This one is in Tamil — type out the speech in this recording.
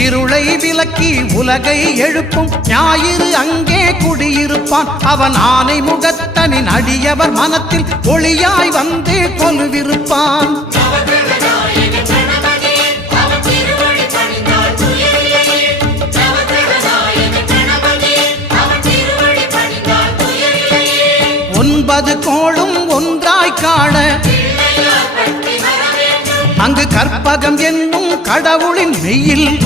இருளை விலக்கி உலகை எழுப்பும் ஞாயிறு அங்கே குடியிருப்பான். அவன் ஆனை முகத்தனின் அடியவர் மனத்தில் ஒளியாய் வந்து கொலுவிருப்பான். ஒன்பது கோளும் ஒன்றாய் காண அங்கு கற்பகம் என்னும் கடவுளின் மெய்யில்